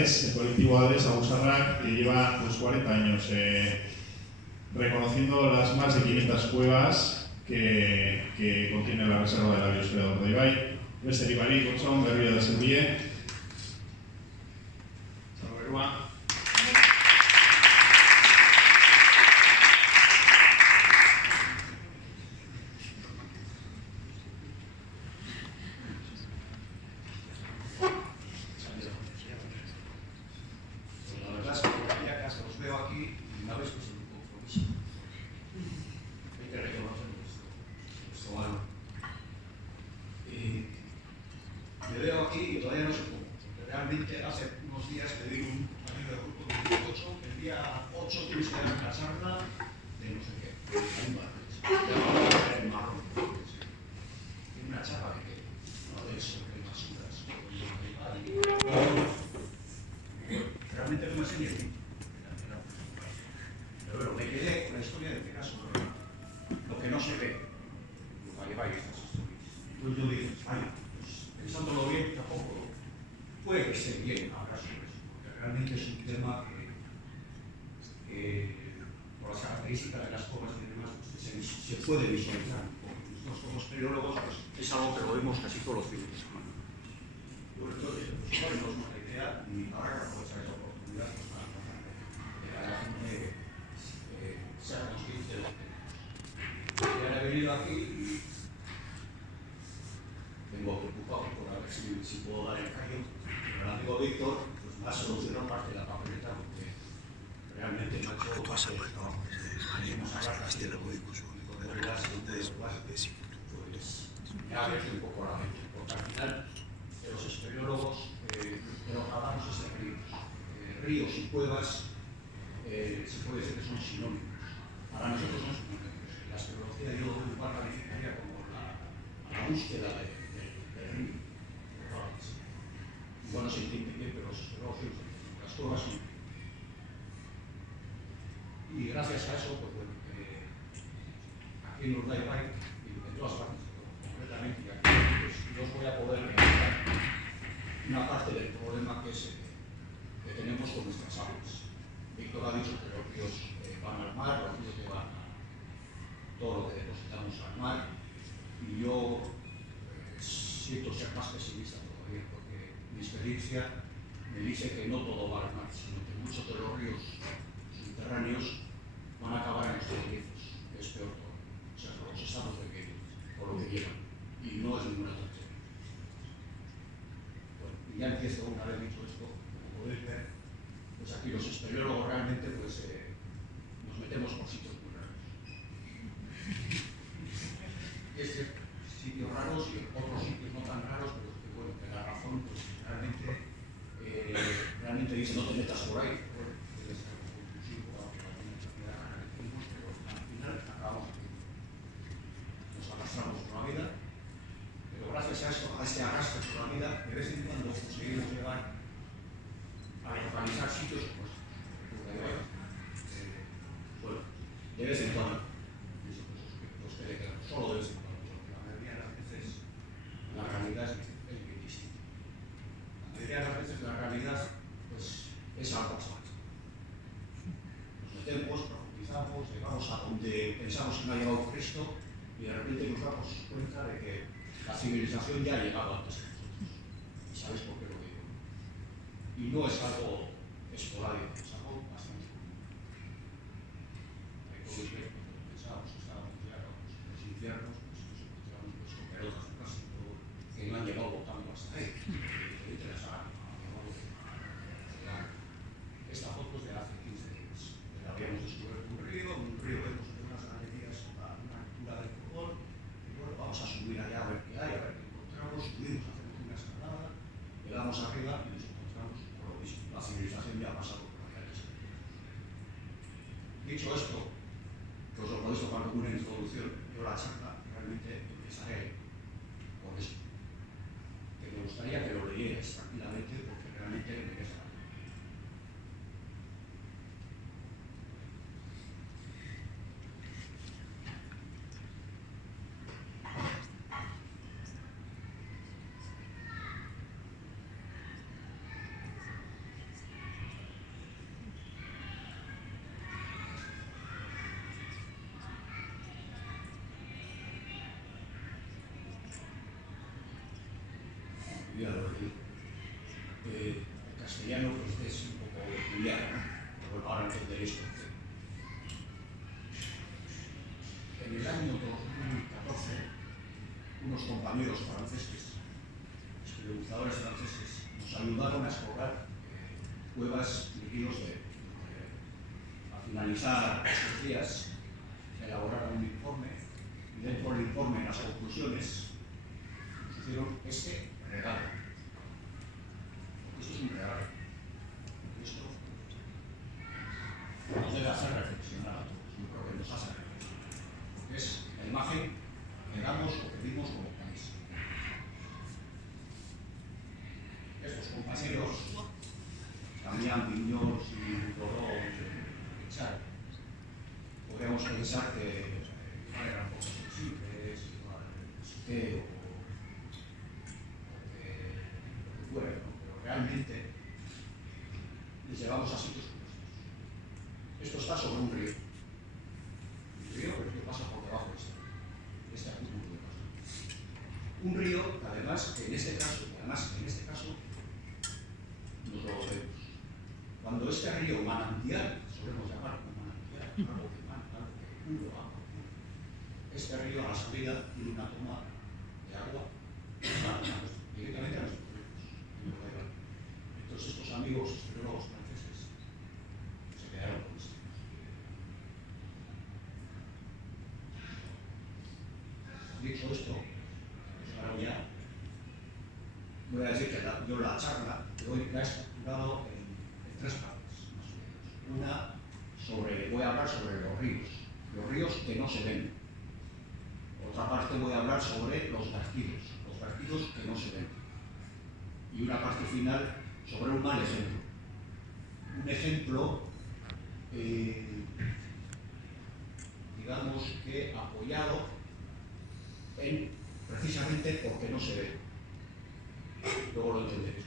ADES, el colectivo ADES Agusarrak, que lleva pues, 40 años reconociendo las más de 500 cuevas que contiene la reserva de la biosfera de Urdaibai. Beste barik, Otson, berrio da zerbie. Zaberua. Puede visualizar. Nosotros como espeleólogos pues, es algo que lo vemos casi todos los fines de semana. Por entonces, pues, no tenemos una idea ni para aprovechar esa oportunidad pues, para que la gente sea consciente de lo que tenemos. Y ahora he venido aquí y vengo preocupado por a ver si puedo dar el callo. Pero el amigo Víctor pues, me ha solucionado parte de la papeleta porque realmente no ha hecho parte del trabajo. Venimos a hablar casi de lo que pues me ha abierto un poco la mente, porque al final de los espeleólogos de lo que hablamos es de ríos. Ríos y cuevas se puede decir que son sinónimos. Para nosotros son sinónimos. La espeleología yo igual calificaría como la búsqueda del río. Igual no se entiende bien, pero los espeleólogos sí, las cuevas son. Y gracias a eso, pues bueno, aquí en Urdaibai y en todas partes, concretamente, y aquí pues, yo os voy a poder realizar una parte del problema que tenemos con nuestras aguas. Víctor ha dicho que los ríos van al mar, los ríos que van a todo lo que depositamos al mar, y yo siento ser más pesimista todavía, porque mi experiencia me dice que no todo va al mar, sino que muchos de los ríos subterráneos van a acabar en los terrificios, que es peor todo. O sea, por los estados de que, por lo que llevan. Y no es ninguna tontería. Bueno, y ya empiezo, una vez dicho esto, como podéis ver, pues aquí los espeleólogos realmente pues, nos metemos por sitios muy raros. Y es que sitios raros y otros sitios no tan raros, pero que bueno, que la razón pues realmente dice no te metas por ahí. Bueno, arrastramos por la vida, pero gracias a eso, a este arrastre por la vida, de vez en cuando conseguimos llegar a localizar sitios pues, bueno, de vez en cuando, los que le quedan, solo de vez en cuando, porque la mayoría de las veces la realidad es bien distinta. La mayoría de las veces la realidad pues, es algo más. Nos metemos, profundizamos, llegamos a donde pensamos que no ha llegado Cristo, y de repente nos damos cuenta de que la civilización ya ha llegado antes que nosotros. ¿Y sabéis por qué lo digo? Y no es algo esporádico, es algo bastante común. Hay todos ver cuando pensamos que estábamos ya en los infiernos, pues nos encontramos pues, con pelotas de plástico que no han llegado votando hasta ahí. Esta foto es de hace 15 días. Habíamos descubierto un río vemos unas galerías a una altura del cordón, y bueno, vamos a subir allá a ver qué hay, a ver qué encontramos, subimos, hacemos una escalada, llegamos arriba y nos encontramos con lo mismo. La civilización ya ha pasado por allá. Dicho esto, que os lo he visto como una introducción, yo la charla realmente empezaré con esto. Que me gustaría que lo leyerais tranquilamente mayoría lo leí. El castellano pues, es un poco peculiar, ¿no? Pero ahora entender esto. En el año 2014, unos compañeros franceses, espeleologizadores franceses, nos ayudaron a explorar cuevas y ríos a finalizar estos días, elaboraron un informe y dentro del informe, en las conclusiones, nos hicieron este regalo. Esto es un regalo. Esto nos debe hacer reflexionar a todos, yo creo que nos hace reflexionar. Es la imagen que damos o que dimos como país. Estos compañeros, Damián, Piñol y Rodó, Richard, podríamos pensar que igual eran poco sensibles, igual o que fuera, ¿no? Pero realmente les llevamos a sitios como estos. Esto está sobre un río. Un río que pasa por debajo de este acúmulo de cosas. Un río que además, en este caso, nos lo vemos. Cuando este río manantial, solemos llamar como manantial, algo que mana, algo que puro, agua pura, este río a la salida tiene una toma de agua directamente a nuestros ríos. Entonces estos amigos espeleólogos franceses se quedaron con esto. Dicho esto, pues ahora ya voy a decir que yo la charla de hoy la he estructurado en tres partes, más o menos. Voy a hablar sobre los ríos que no se ven. Otra parte voy a hablar sobre los vertidos que no se ven. Y una parte final sobre un mal ejemplo. Un ejemplo, digamos que apoyado en precisamente porque no se ve. Luego lo entenderéis.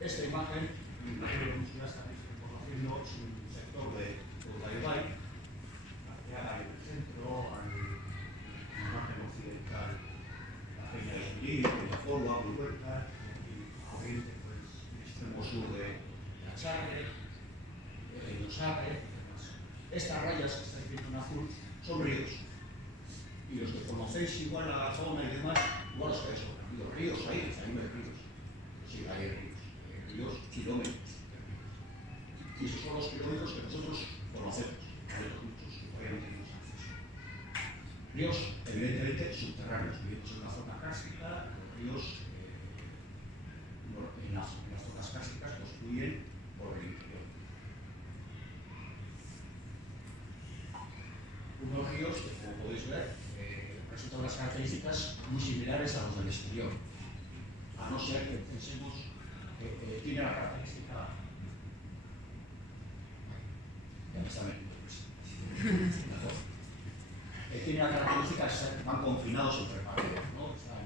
Esta imagen, imagino que ya estaréis conociendo, es un sector de Urdaibai, en el centro, en la imagen occidental, la Peña de Junín, Villaforba, Bulueta, y a oriente, pues, el extremo sur de la Chagre, los Sagre, y demás. Estas rayas que estáis viendo en azul son ríos. Y los que conocéis igual a la zona y demás, igual os quedáis sorprendidos. Ríos hay ríos. Sí, hay ríos kilómetros. Y esos son los kilómetros que nosotros conocemos. Hay otros muchos que todavía no tenemos acceso. Ríos, evidentemente, subterráneos. Vivimos en una zona cárstica, los ríos en las zonas cársticas nos fluyen por el interior. Unos ríos que, como podéis ver, presentan unas características muy similares a los del exterior, a no ser que pensemos que tiene la característica. Ya me está metiendo tiene la característica de ser, van confinados entre paredes, ¿no? Están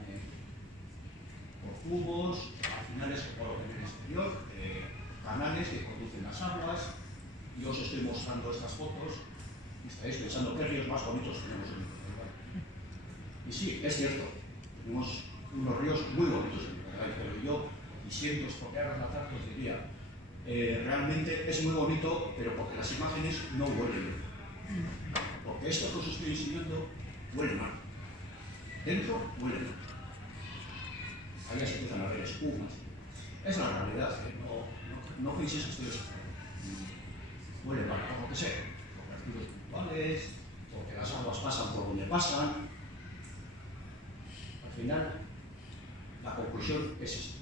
por cubos, al final es como en el exterior, canales que conducen las aguas. Yo os estoy mostrando estas fotos y estaréis pensando qué ríos más bonitos tenemos en el Urdaibai. Y sí, es cierto, tenemos unos ríos muy bonitos en el Urdaibai, pero yo, y siento estropear la tarde, os diría, realmente es muy bonito, pero porque las imágenes no huelen. Porque esto que os estoy enseñando huele mal. Dentro huele mal. Ahí ya se empiezan a ver espumas. Es la realidad, no penséis que estoy huele mal, por lo que sea. Por vertidos puntuales, porque las aguas pasan por donde pasan. Al final, la conclusión es esta.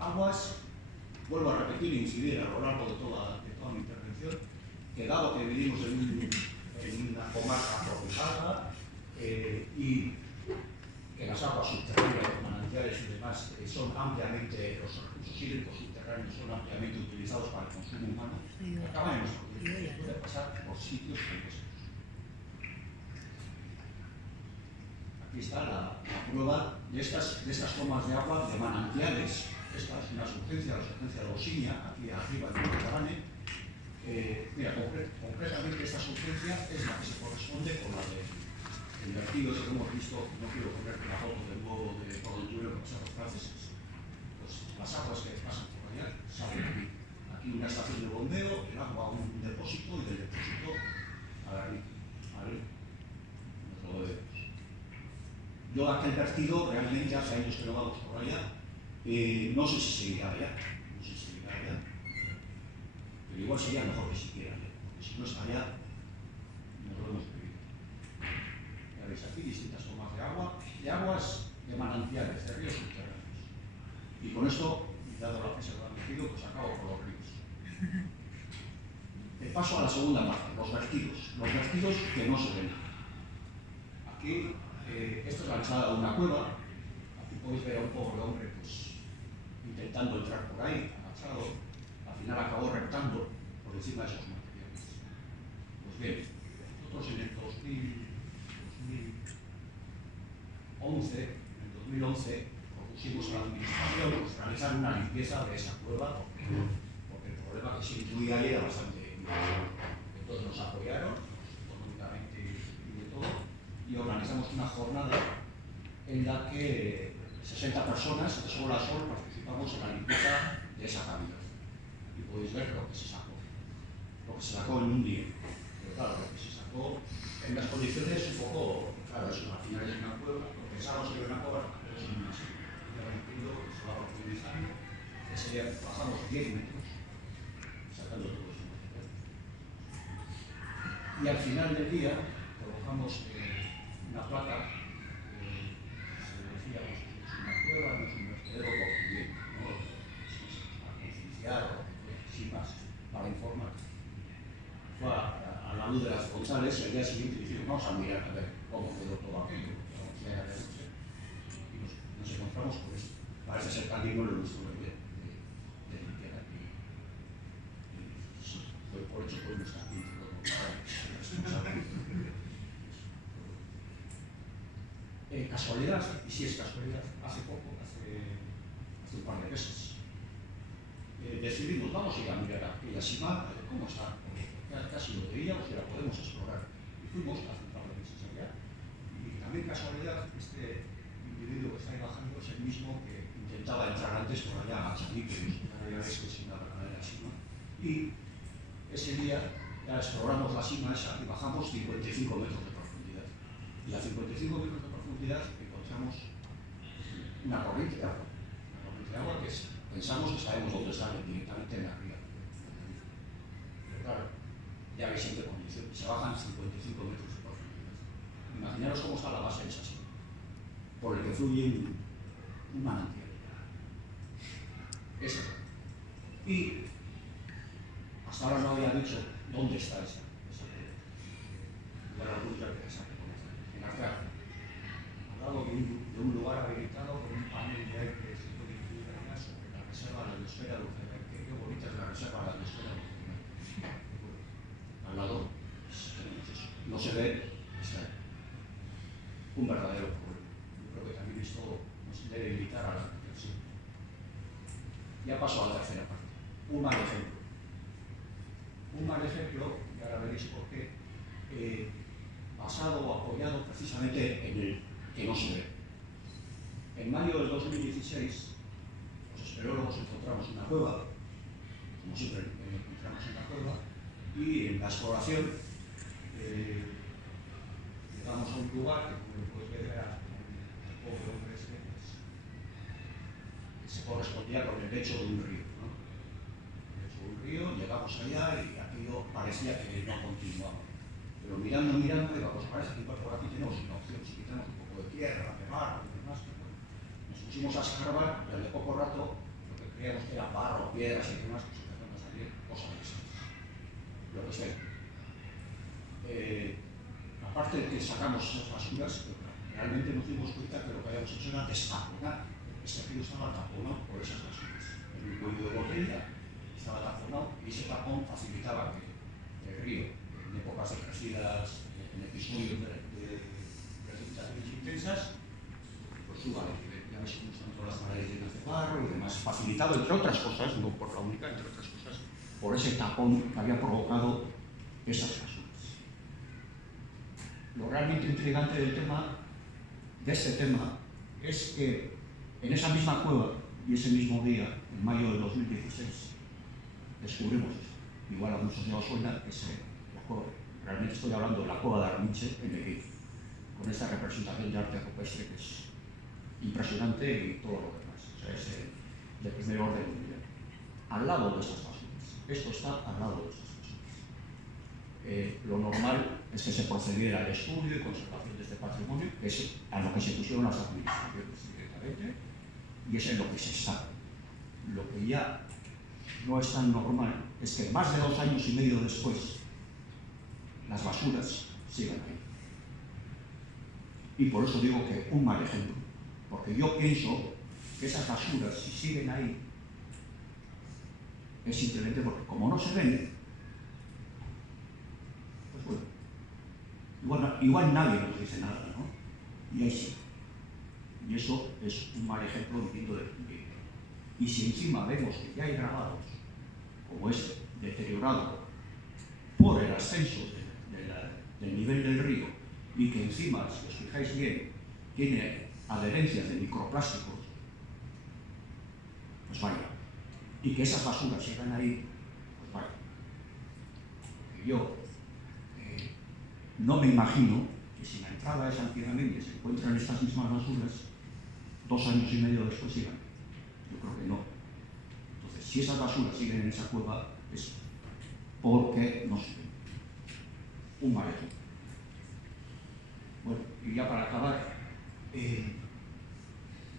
Aguas, vuelvo a repetir e incidir a lo largo de toda mi intervención, que dado que vivimos en una comarca tropical y que las aguas subterráneas, los manantiales y demás son ampliamente, los recursos hídricos subterráneos son ampliamente utilizados para el consumo humano, acaban en nuestro río. Puede pasar por sitios como estos. Aquí está la prueba de estas tomas de agua de manantiales. Esta es una surgencia, la surgencia de Osiña, aquí arriba en el Mediterráneo. Mira, concretamente esta surgencia es la que se corresponde con la de el vertido que hemos visto, no quiero ponerte la foto del nuevo de todo el túnel que pasan los franceses, pues las aguas que pasan por allá salen aquí. Aquí una estación de bombeo, el agua a un depósito y del depósito a la río. Lo vemos. Yo aquel vertido realmente hace años que no vamos por allá, no sé si seguirá allá, pero igual sería mejor que siquiera allá, porque si no está allá, nos lo hemos perdido. Ya veis aquí distintas tomas de aguas de manantiales, de ríos subterráneos. Y con esto, dado la prisa que han metido, pues acabo por los ríos. Paso a la segunda parte, los vertidos que no se ven. Aquí, esta es la entrada de una cueva. Aquí podéis ver a un pobre hombre pues, intentando entrar por ahí, agachado. Al final acabó reptando por encima de esos materiales. Pues bien, nosotros en el 2011 propusimos a la administración pues, realizar una limpieza de esa cueva porque el problema que se intuía ahí era bastante. Entonces nos apoyaron económicamente y de todo y organizamos una jornada en la que 60 personas de sol a sol participamos en la limpieza de esa cavidad. Y podéis ver lo que se sacó. Lo que se sacó en un día. Pero claro, lo que se sacó en las condiciones un poco, claro, eso al final es una cueva, lo pensábamos que era una cueva, pero es un gimnasio. Y ahora entiendo que se va profundizando, ese día bajamos 10 metros, sacando todo eso. Y al final del día colocamos una placa que se decía pues, es una cueva, no es un vertedero portugués, ¿no? Para concienciar o sin más, para informar. Fue a la luz de las González el día siguiente dijimos, vamos a mirar a ver cómo quedó todo aquello. Vamos a ir a ver, y nos encontramos con esto. Parece ser que alguien no le gustó la idea de limpiar aquí. Y sí, fue por hecho por nuestra pinta. Casualidad, y si es casualidad, hace un par de meses, decidimos, vamos a ir a mirar aquella cima, cómo está, casi lo veíamos y la podemos explorar. Y fuimos hace un par de meses allá, y también casualidad, este individuo que está ahí bajando es el mismo que intentaba entrar antes por allá a Chanique, ya veis que es una verdadera cima, y ese día ya exploramos la cima esa y bajamos 55 metros de profundidad. Y a 55 metros de profundidad encontramos una corriente de agua. Una corriente de agua que pensamos que sabemos dónde sale, directamente en la ría. Pero claro, ya veis en qué condición. Se bajan 55 metros de profundidad. Imaginaros cómo está la base de esa cima, por el que fluye un manantial. Esa. Y hasta ahora no había dicho dónde está esa cueva. Lugar alguno ya que se reconoce. En la cárcel. Al lado de un lugar habilitado con un panel de aire que se puede incluir además sobre la reserva de la biosfera de Urgemer. Qué bonita es la reserva de la biosfera de Urgemer. Al lado tenemos eso. No se ve, está un verdadero problema. Yo creo que también esto nos debe invitar a la reflexión. Ya paso a la tercera parte. Un mal ejemplo. Un mal ejemplo, y ahora veréis por qué, basado o apoyado precisamente en el que no se ve. En mayo del 2016, los espeleólogos encontramos una cueva, como siempre encontramos en la cueva, y en la exploración llegamos a un lugar que, como podéis ver, era el pobre hombre este, que se correspondía con el lecho de un río, ¿no? Llegamos allá y aquello parecía que no continuaba. Pero mirando, digo, pues parece que igual por aquí tenemos una opción, si quitamos un poco de tierra, de barro y demás. Nos pusimos a escarbar y al de poco rato lo que creíamos que era barro, piedras y demás, pues empezaron a salir cosas de esas. Lo que sea. Aparte de que sacamos esas basuras, realmente nos dimos cuenta que lo que habíamos hecho era destaponar. Este río estaba taponado por esas basuras. En un cuello de botella estaba taponado y ese tapón facilitaba que el río, en épocas de crecidas, en episodios de precipitaciones intensas, pues suba el nivel. Ya veis cómo están todas las paredes llenas de barro y demás, facilitado, entre otras cosas, no por la única, entre otras cosas, por ese tapón que había provocado esas basuras. lo realmente intrigante del tema, de este tema, es que en esa misma cueva y ese mismo día, en mayo de 2016, descubrimos esto. Igual a muchos ya os suena, es la cueva. Realmente estoy hablando de la cueva de Arminche en Eguía, con esta representación de arte rupestre que es impresionante y todo lo demás. O sea, es de primer orden mundial. Al lado de esas basuras. Esto está al lado de esas basuras. Lo normal es que se procediera al estudio y conservación de este patrimonio, que es a lo que se pusieron las administraciones directamente, y es en lo que se está. Lo que ya no es tan normal es que más de 2 años y medio después las basuras sigan ahí. Y por eso digo que un mal ejemplo, porque yo pienso que esas basuras, si siguen ahí, es simplemente porque como no se ven, pues bueno, igual nadie nos dice nada, ¿no? Y ahí sí. Y eso es un mal ejemplo diciendo de cumplimiento. Y si encima vemos que ya hay grabados, como este, deteriorado por el ascenso del nivel del río, y que encima, si os fijáis bien, tiene adherencias de microplásticos, pues vaya. Y que esas basuras sigan ahí, pues vaya. Porque yo no me imagino que si la entrada es Santiago se encuentran estas mismas basuras, 2 años y medio después sigan. Yo creo que no. Entonces, si esas basuras siguen en esa cueva, es porque no se ven. Un mal ejemplo. Bueno, y ya para acabar,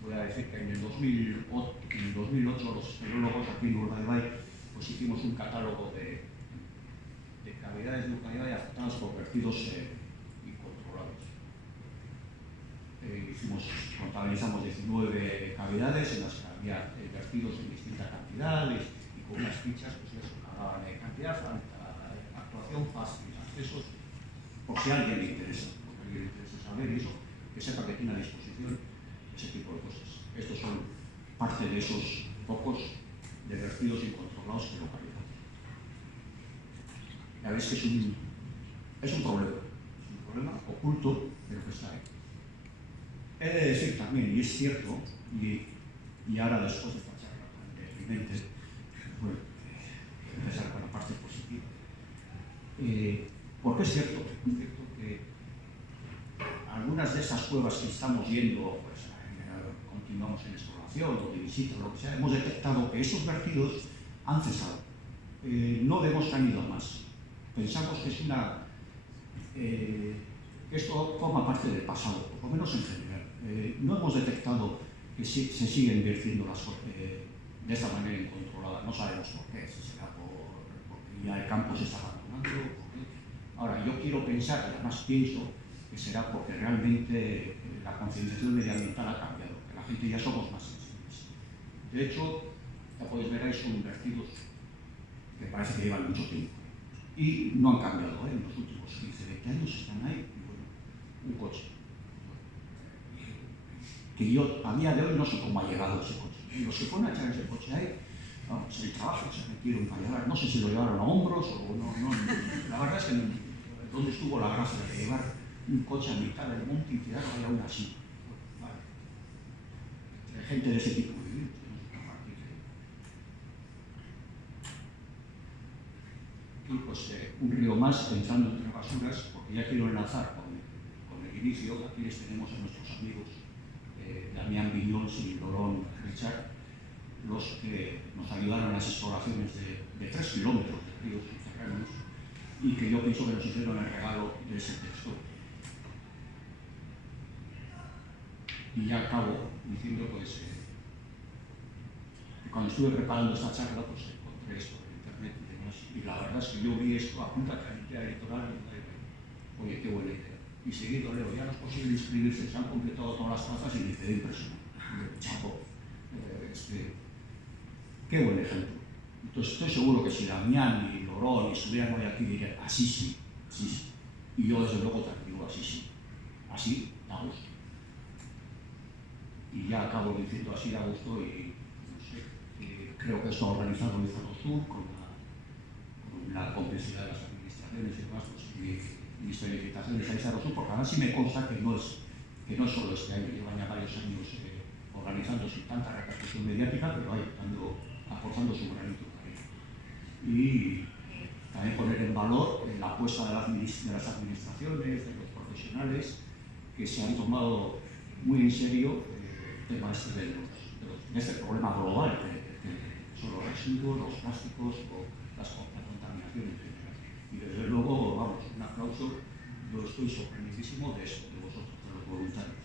voy a decir que en el 2008 los espeleólogos aquí en Urdaibai pues hicimos un catálogo de cavidades de Urdaibai afectadas por vertidos incontrolados. Contabilizamos 19 cavidades en las que había vertidos en distintas cantidades y con unas fichas, pues eso, cada cantidad, actuación fácil, accesos, por si a alguien le interesa, saber eso, que sepa que tiene a disposición ese tipo de cosas. Estos son parte de esos focos de vertidos incontrolados que localizamos. Ya veis que es un problema oculto, pero que está ahí. He de decir también, y es cierto, y ahora después de esta charla tan deprimente, bueno, empezar con la parte positiva, porque es cierto que algunas de esas cuevas que estamos yendo, pues continuamos en exploración o de visita o lo que sea, hemos detectado que esos vertidos han cesado. No vemos que han ido más. Pensamos que es esto forma parte del pasado, por lo menos en general. No hemos detectado que se siguen vertiendo de esta manera incontrolada. No sabemos por qué, si será porque ya el campo se está abandonando. Ahora, yo quiero pensar, y además pienso, que será porque realmente la concienciación medioambiental ha cambiado, que la gente ya somos más sensibles. De hecho, ya podéis ver ahí son vertidos que parece que llevan mucho tiempo. Y no han cambiado, en los últimos 15-20 años están ahí. Y bueno, un coche. Que yo a día de hoy no sé cómo ha llegado ese coche. Y los que fueron a echar ese coche ahí, vamos, el trabajo se metieron para llevar. No sé si lo llevaron a hombros o no. La verdad es que no. ¿Dónde estuvo la gracia de llevar un coche a mitad del monte y tirarlo ahí aún así? Bueno, vale. Hay gente de ese tipo de vida. Y pues un río más entrando entre basuras, porque ya quiero enlazar con el inicio. Aquí les tenemos a nuestros amigos Damián Viñols y Lorón Richard, los que nos ayudaron a las exploraciones de 3 kilómetros de ríos subterráneos y que yo pienso que nos hicieron el regalo de ese texto. Y ya acabo diciendo pues que cuando estuve preparando esta charla pues encontré esto en internet y demás, y la verdad es que yo vi esto a punta de electoral y dije, oye, qué buena idea. Y seguido leo, ya no es posible inscribirse, se han completado todas las plazas y me quedé impresionado. Chapo, qué buen ejemplo. Entonces estoy seguro que si Damián y Lorón estuvieran hoy aquí dirían, así sí. Y yo desde luego te digo, así sí. Así da gusto. Y ya acabo diciendo así da gusto y no sé, creo que esto ha organizado el Foro Sur con la complicidad de las administraciones y demás, pues mis felicitaciones a Isarosu, porque además sí me consta que no es solo este año, llevan ya varios años organizando sin tanta repercusión mediática, pero ahí aportando su granito de arena. Y también poner en valor la apuesta de las administraciones, de los profesionales, que se han tomado muy en serio el tema de este problema global, que son los residuos, los plásticos o la contaminación en general. Y desde luego, vamos, un aplauso, yo estoy sorprendidísimo de eso, de vosotros, de los voluntarios.